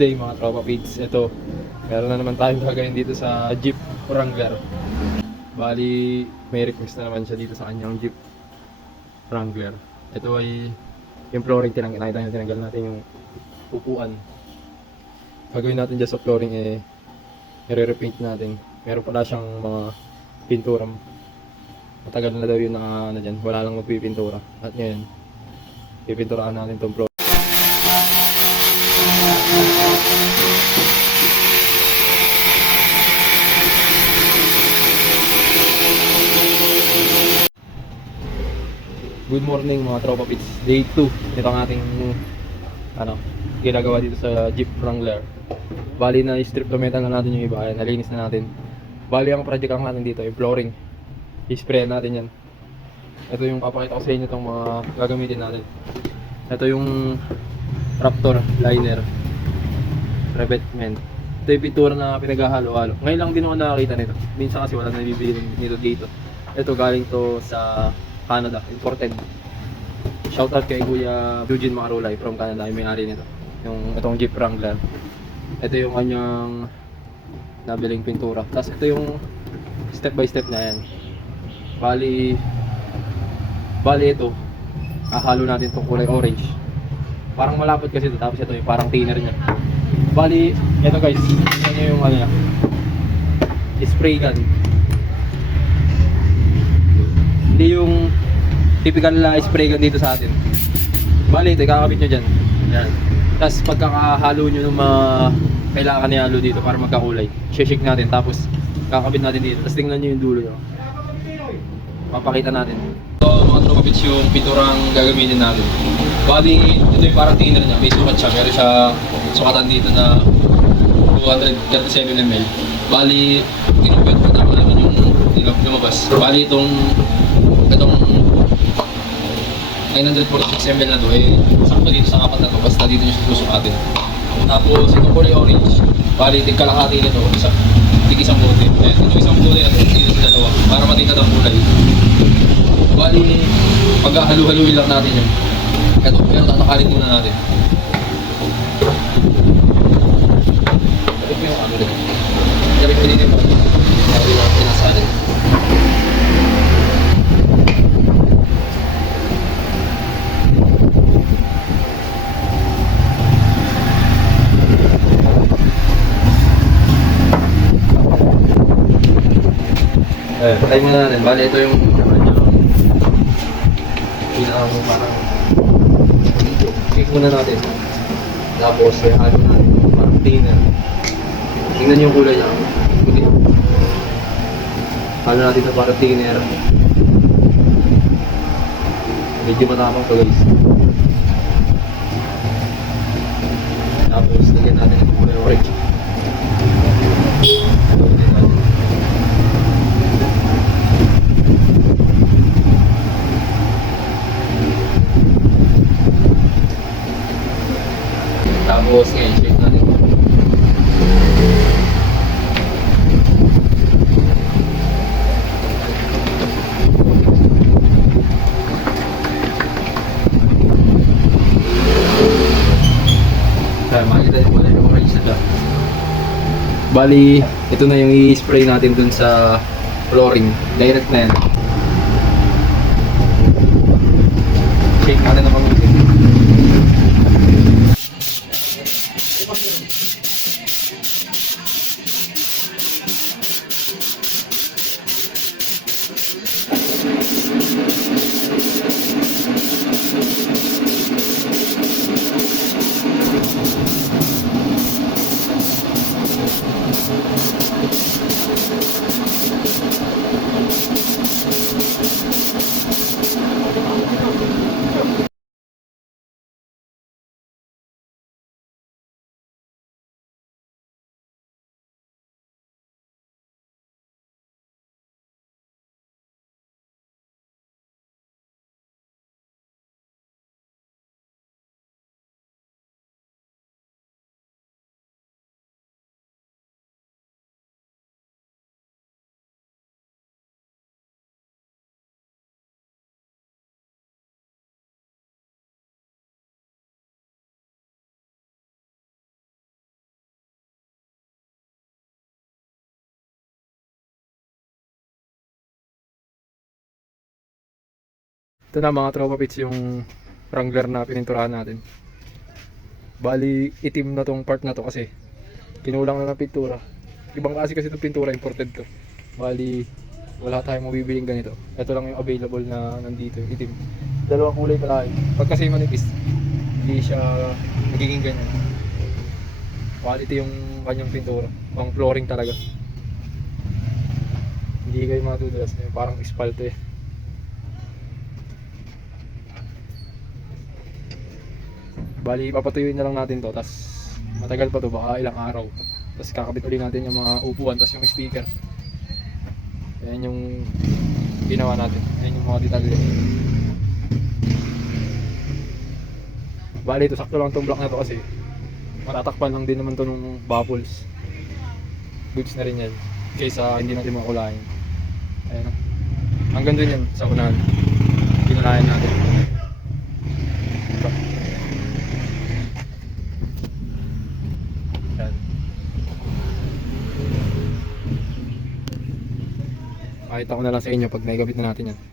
day mga tropa feeds. Ito, meron na naman tayong gagawin dito sa Jeep Wrangler. Bali, may request na naman siya dito sa kanyang Jeep Wrangler. Ito ay yung flooring, tinanggal natin yung upuan. Gagawin natin dyan sa flooring i-repaint natin. Meron pala siyang mga pintura. Matagal na daw yun na dyan, wala lang magpipintura. At ngayon, pipinturahan natin itong floor. Good morning mga tropa pits. Day 2 ito ang ating ginagawa dito sa Jeep Wrangler. Bali na strip to metal na natin yung iba. Ayan, nalinis na natin. Bali ang project lang natin dito yung flooring. I-spray natin yan. Ito yung papakita ko sa inyo itong mga gagamitin natin. Ito yung Raptor liner revetment. Ito yung pintura na pinaghahalo-halo. Ngayon lang din ako nakakita nito. Minsan kasi wala na bibili nito dito. Ito galing to sa Canada, imported. Shoutout kay Kuya Eugene Macarulay from Canada, yung may-ari nito. Itong Jeep Wrangler. Ito yung kanyang nabiling pintura. Tapos ito yung step by step na yan. Bali ito, hahalo natin itong kulay orange. Parang malapot kasi ito, tapos ito yung parang thinner niya. Bali, ito guys, yan yung spray gun. Hindi yung typical na spray gun dito sa atin. Bali, ito, kakabit nyo dyan. Yan. Tapos pagkakahalo nyo ng mga kailangan ihalo dito para magkakulay, shake natin, tapos kakabit natin dito. Tapos tingnan nyo yung dulo nyo. Papakita natin. Ito mga tropits yung pinturang gagamitin natin. Bali, ito yung parang thinner niya. May sukat siya. Meron siya sukatan dito na 237 ml. Bali, kinumpet ko na naman yung lumabas. Bali, itong 946 ml na to sakto dito sa kapat na to, basta dito nyo susukatin. Tapos itong kulay orange, bali tigkalahati nito, isang bote. Ito isang bote na dito sa dalawa para matingkad ang kulay. Bali paghahalu-haluin lang natin yun. Ito, pero tatakalin muna natin. Ito po yung rin. Diyan pinili mo. Bali lang pinasalin. Patay muna natin. Bali, ito yung parang pick muna natin. Tapos, halo natin. Parang thinner. Tingnan nyo yung kulay niya. Halo natin sa parang thinner. Medyo matapang to guys. Tapos, lagyan natin yung kulay orange. Tapos ngayon, shake natin. Kaya makikita nyo muna yung orange na dyan. Bali, ito na yung i-spray natin dun sa flooring. Direct na yan. Shake natin ang pamilya. Ito na mga tropa pits yung Wrangler na pininturahan natin. Bali, itim na tong part na to kasi kinulang na ng pintura. Ibang klase kasi itong pintura, imported to. Bali, wala tayong mabibiling ganito. Ito lang yung available na nandito, yung itim. Dalawang kulay pala. Pag kasi manipis, hindi siya nagiging ganyan. Quality yung kanyang pintura. Pang flooring talaga. Hindi kayo matutulas. Parang espalto eh. Bali, papatuyuin na lang natin to. Tapos matagal pa to, baka ilang araw. Tapos kakabit ulit natin yung mga upuan, tapos yung speaker. Yan yung ginawa natin. Yan yung mga detalye. Bali, ito sakto lang tong block na to kasi matatakpan lang din naman to ng baffles. Goods na rin yan. Kaysa hindi natin makulayan. Ayan o. Hanggang dun yan sa unahan. Pinulayan natin. Ito. Ayan. Makita ko na lang sa inyo pag naigabit na natin yan.